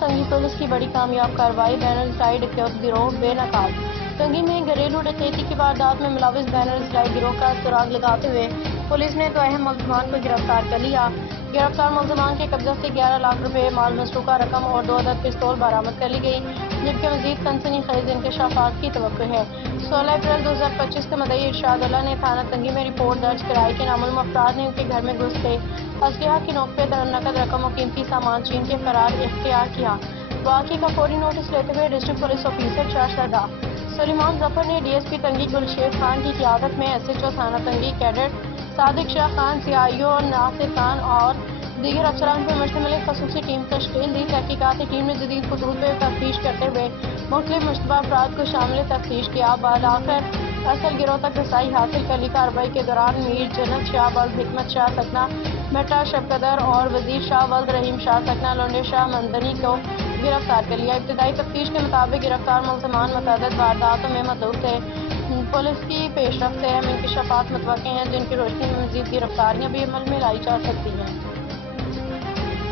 تنگی پولیس کی بڑی کامیاب کارروائی، بین الضلعی ڈکیت گروہ بے نقاب۔ تنگی میں گھریلو ڈکیتی کی واردات میں ملوث بین الضلعی گروہ کا سراغ لگاتے ہوئے پولیس نے دو اہم ملزمان کو گرفتار کر لیا۔ گرفتار ملزمان کے قبضہ سے 11 لاکھ روپے، مال مصروفہ رقم اور 2 عدد پستول برآمد کر لی گئی، جبکہ مزید سنسنی خیز انکشافات کی توقع ہے۔ 16 اپریل 2025 کو مدعی ارشاد اللہ نے تھانہ تنگی میں رپورٹ درج کرائی کہ نامعلوم افراد نے ان کے گھر میں گھس کے اسلحہ کی نوک پہ نقد رقم و قیمتی سامان چھین کے فرار اختیار کیا۔ واقعے کا فوری نوٹس لیتے ہوئے ڈسٹرکٹ پولیس آفیسر چارسدہ سلیمان ظفر نے ڈی ایس پی تنگی گلشیر خان کی قیادت میں ایس ایچ او تھانہ تنگی کیڈٹ صادق شاہ خان، سی آئی او ناصر خان اور دیگر افسران پر مشتمل ایک خصوصی ٹیم تشکیل دی۔ تحقیقاتی ٹیم نے جدید خطوط پہ تفتیش کرتے ہوئے مختلف مشتبہ افراد کو شامل تفتیش کیا، بالآخر اصل گروہ تک رسائی حاصل کر لی۔ کارروائی کے دوران میر جنت شاہ ولد حکمت شاہ سکنا مٹا شبقدر اور وزیر شاہ ولد رحیم شاہ سکنا لونڈے شاہ مندنی کو گرفتار کر لیا۔ ابتدائی تفتیش کے مطابق گرفتار ملزمان متعدد وارداتوں میں ملوث تھے۔ پولیس کی پیش رفت سے اہم انکشافات متوقع ہیں، جن کی روشنی میں مزید گرفتاریاں بھی عمل میں لائی جا سکتی ہیں۔